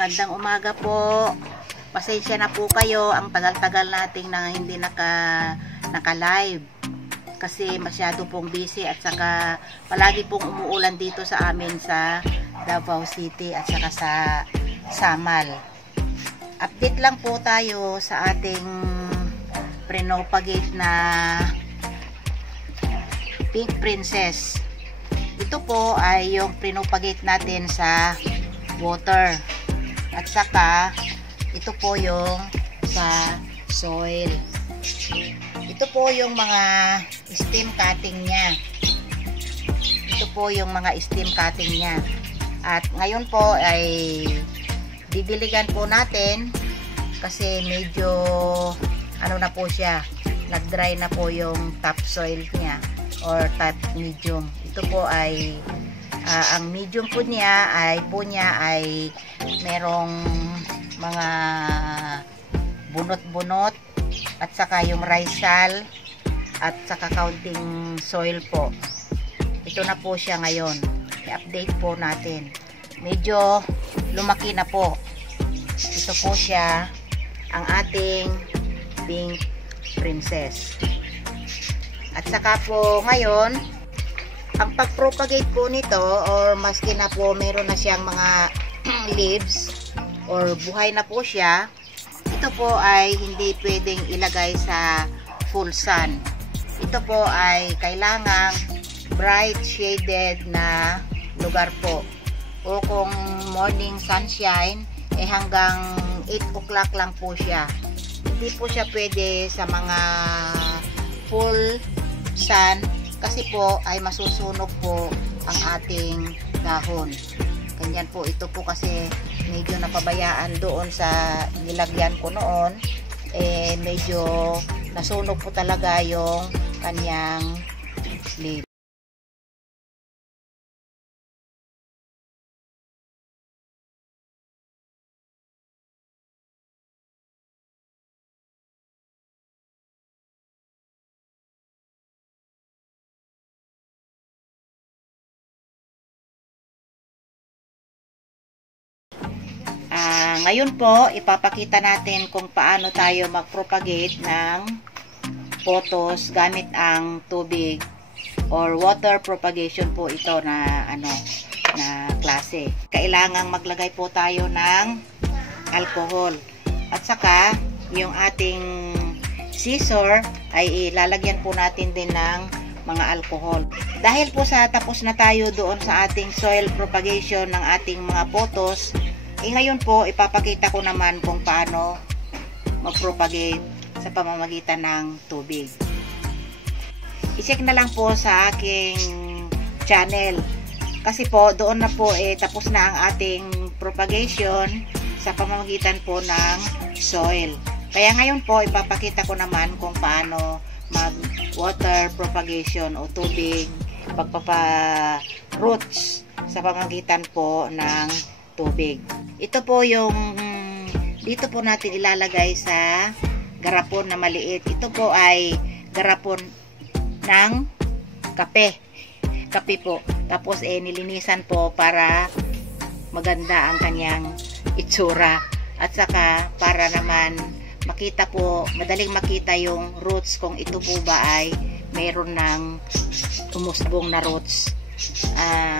Magandang umaga po. Pasensya na po kayo, ang tagal-tagal nating na hindi naka-live. Kasi masyado pong busy at saka palagi pong umuulan dito sa amin sa Davao City at saka sa Samal. Update lang po tayo sa ating pinopagate na Pink Princess. Ito po ay yung pinopagate natin sa water. At saka ito po yung sa soil. Ito po yung mga stem cutting niya. Ito po yung mga stem cutting niya. At ngayon po ay didiligan po natin kasi medyo ano na po siya, nag-dry na po yung topsoil niya or top medium. Ito po ay ang medium po niya ay merong mga bunot-bunot at saka yung risal at saka counting soil po. Ito na po siya ngayon. I-update po natin. Medyo lumaki na po. Ito po siya, ang ating Pink Princess. At saka po ngayon, ang pag-propagate po nito, or maski na po meron na siyang mga leaves or buhay na po siya, ito po ay hindi pwedeng ilagay sa full sun. Ito po ay kailangang bright shaded na lugar po. O kung morning sunshine, hanggang 8 o'clock lang po siya. Hindi po siya pwede sa mga full sun kasi po ay masusunog po ang ating dahon. Ganyan po, ito po kasi medyo napabayaan doon sa nilagyan ko noon, medyo nasunog po talaga yung kanyang leaf. Ngayon po, ipapakita natin kung paano tayo mag-propagate ng photos gamit ang tubig or water propagation po ito na na klase. Kailangang maglagay po tayo ng alcohol. At saka, yung ating scissor ay ilalagyan po natin din ng mga alcohol. Dahil po sa tapos na tayo doon sa ating soil propagation ng ating mga photos, ngayon po, ipapakita ko naman kung paano mag-propagate sa pamamagitan ng tubig. I-check na lang po sa aking channel. Kasi po, doon na po tapos na ang ating propagation sa pamamagitan po ng soil. Kaya ngayon po, ipapakita ko naman kung paano mag-water propagation o tubig, pagpapa-roots sa pamamagitan po ng tubig. Ito po yung dito po natin ilalagay sa garapon na maliit. Ito po ay garapon ng kape. Kape po. Tapos nilinisan po para maganda ang kanyang itsura. At saka para naman makita po, madaling makita yung roots kung ito po ba ay mayroon ng umusbong na roots.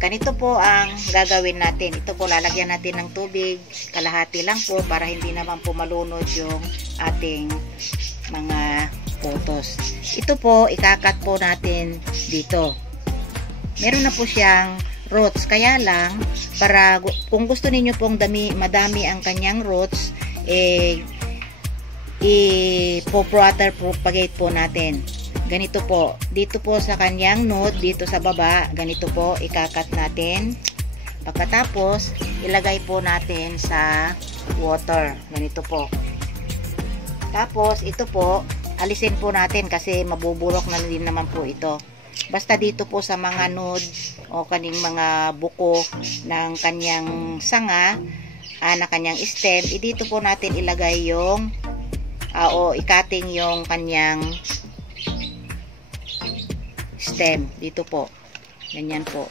Ganito po ang gagawin natin. Ito po lalagyan natin ng tubig, kalahati lang po para hindi naman po malunod yung ating mga photos. Ito po ikakat po natin dito. Meron na po siyang roots, kaya lang para kung gusto niyo pong madami ang kanyang roots, i-water propagate po natin. Ganito po, dito po sa kanyang node, dito sa baba, ganito po, ikakat natin. Pagkatapos, ilagay po natin sa water. Ganito po. Tapos, ito po, alisin po natin kasi mabubulok na din naman po ito. Basta dito po sa mga node o kaning mga buko ng kanyang sanga, na kanyang stem, dito po natin ilagay yung, o ikating yung kanyang stem. Dito po. Ganyan po.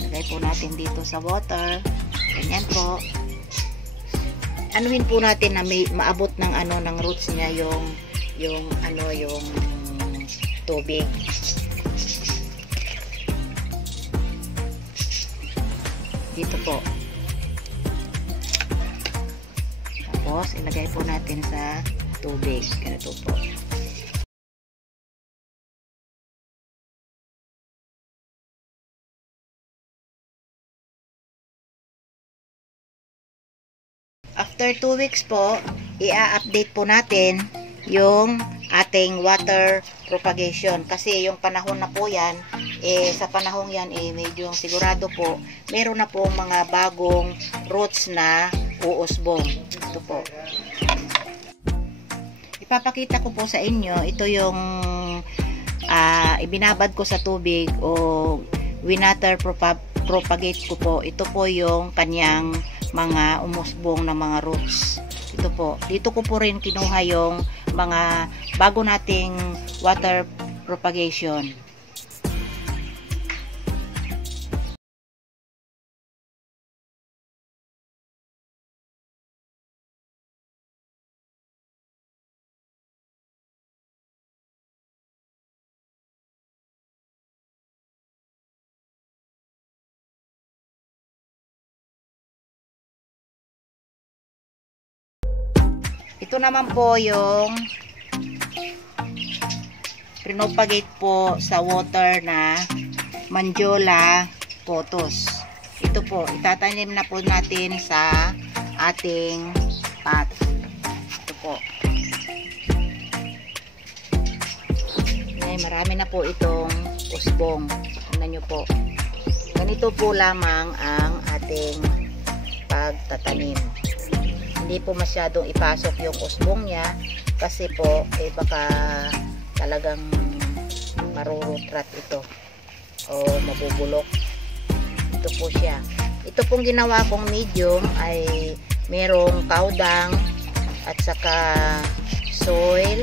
Lagay po natin dito sa water. Ganyan po. Anuhin po natin na may maabot ng ng roots niya yung tubig. Dito po. Tapos ilagay po natin sa tubig. Ganito po. After 2 weeks po, i-update po natin yung ating water propagation. Kasi yung panahon na po yan, sa panahon yan, medyo sigurado po, meron na po mga bagong roots na uusbong. Ito po. Ipapakita ko po sa inyo, ito yung ibinabad ko sa tubig o winater propagate ko po. Ito po yung kanyang mga umusbong na mga roots. Ito po. Dito ko po rin kinuha yung mga bago nating water propagation. Ito naman po yung pinopagate po sa water na Mandiola pothos. Ito po, itatanim na po natin sa ating pot. Ito po. Ay, marami na po itong usbong. Tingnan nyo po. Ganito po lamang ang ating pagtatanim. Hindi po masyadong ipasok yung usbong niya kasi po baka talagang marurutrat ito o mabubulok. Ito po siya. Ito pong ginawa kong medium ay merong cowdang at saka soil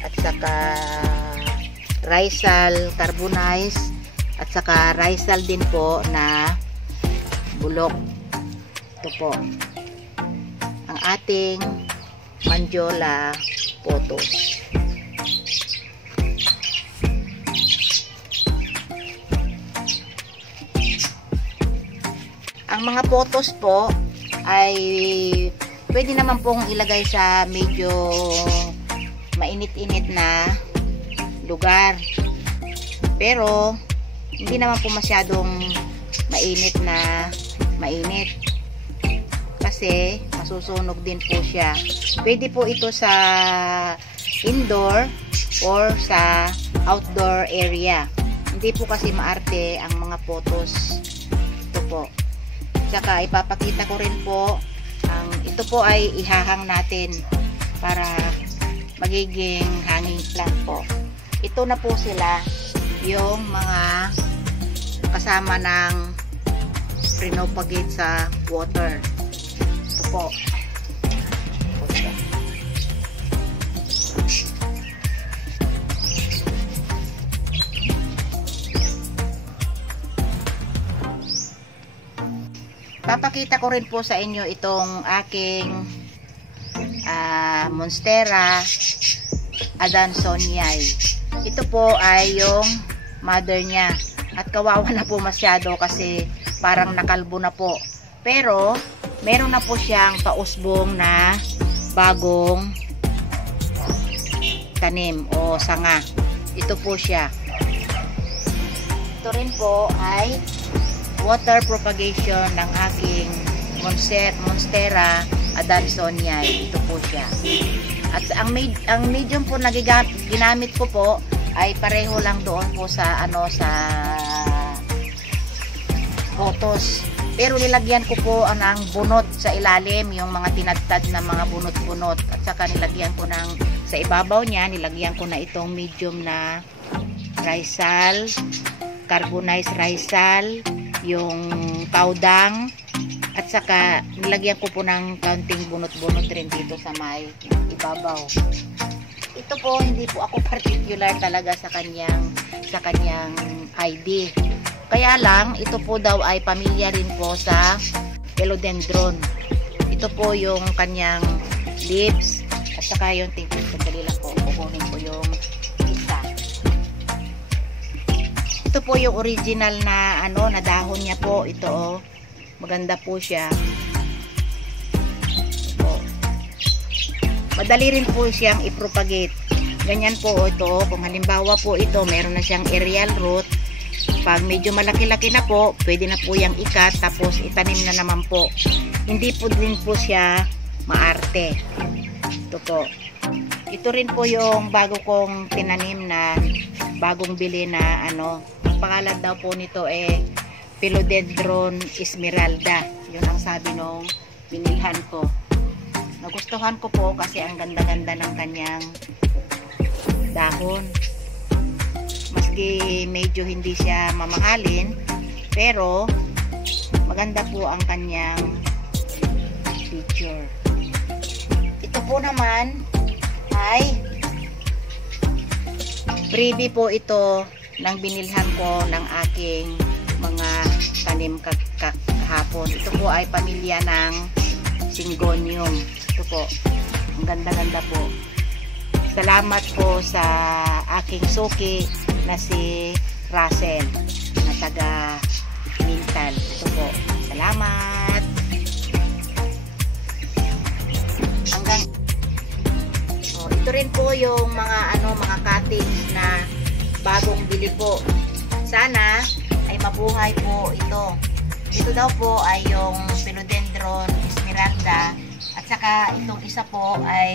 at saka Rysal carbonized at saka Rysal din po na bulok. Ito po ang ating Mandiola pothos. Ang mga pothos po ay pwede naman pong ilagay sa medyo mainit-init na lugar. Pero hindi naman po masyadong mainit na mainit. Kasi masusunog din po siya. Pwede po ito sa indoor or sa outdoor area. Hindi po kasi maarte ang mga pothos. Ito po. Saka ipapakita ko rin po ito po ay ihahang natin para magiging hanging plant po. Ito na po sila yung mga kasama ng pinopagate sa water. Ito po. Papakita ko rin po sa inyo itong aking Monstera adansonii. Ito po ay yung mother niya. At kawawa na po masyado kasi parang nakalbo na po. Pero meron na po siyang pausbong na bagong tanim o sanga. Ito po siya. Ito rin po ay water propagation ng aking Monstera adansonii. Ito po siya. At ang medium po na ginamit ko po ay pareho lang doon po sa sa pothos. Pero nilagyan ko po ng bunot sa ilalim, yung mga tinadtad na mga bunot-bunot. At saka nilagyan ko sa ibabaw niya, nilagyan ko na itong medium na Rysal, carbonized Rysal, yung cowdang, at saka nilagyan ko po ng kaunting bunot-bunot rin dito sa may ibabaw. Ito po, hindi po ako particular talaga sa kanyang ID. Kaya lang, ito po daw ay pamilya rin po sa philodendron. Ito po yung kanyang leaves at saka yung sandali lang po, kukunin ko yung isa. Ito po yung original na na dahon niya po. Ito oh, maganda po siya. Ito. Madali rin po siyang i-propagate. Ganyan po ito, kung halimbawa po ito, meron na siyang aerial root. Pag medyo malaki-laki na po, pwede na po yung ikat, tapos itanim na naman po. Hindi po din po siya maarte. Ito po. Ito rin po yung bago kong tinanim na bagong bili na ang pangalan daw po nito Philodendron Esmeralda. Yun ang sabi nung binilhan ko. Nagustuhan ko po kasi ang ganda-ganda ng kanyang dahon. Maski medyo hindi siya mamahalin, pero maganda po ang kanyang feature. Ito po naman ay freebie po ito nang binilhan ko ng aking mga tanim kahapon. Ito po ay pamilya ng Syngonium. Ito po, ang ganda-ganda po. Salamat po sa aking suki na si Russell na taga Mintal. Ito po. Salamat. Ito rin po yung mga mga cutting na bagong bili po. Sana ay mabuhay po ito. Ito daw po ay yung Philodendron Esmeralda at saka itong isa po ay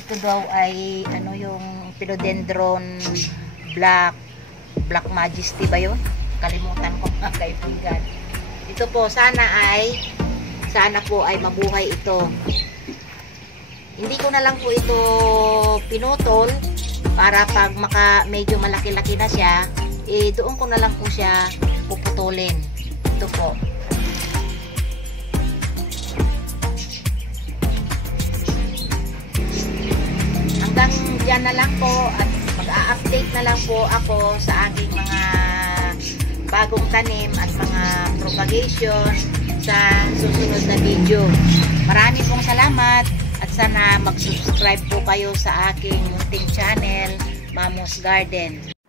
ito daw ay yung Philodendron Black Majesty ba yun? Kalimutan ko mga kaibigan. Ito po sana po ay mabuhay ito. Hindi ko na lang po ito pinutol para pag medyo malaki-laki na siya, doon ko na lang po siya puputulin. Ito po. Hanggang dyan na lang po at mag-a-update na lang po ako sa aking mga bagong tanim at mga propagation sa susunod na video. Marami pong salamat at sana mag-subscribe po kayo sa aking munting channel, Mamos Garden.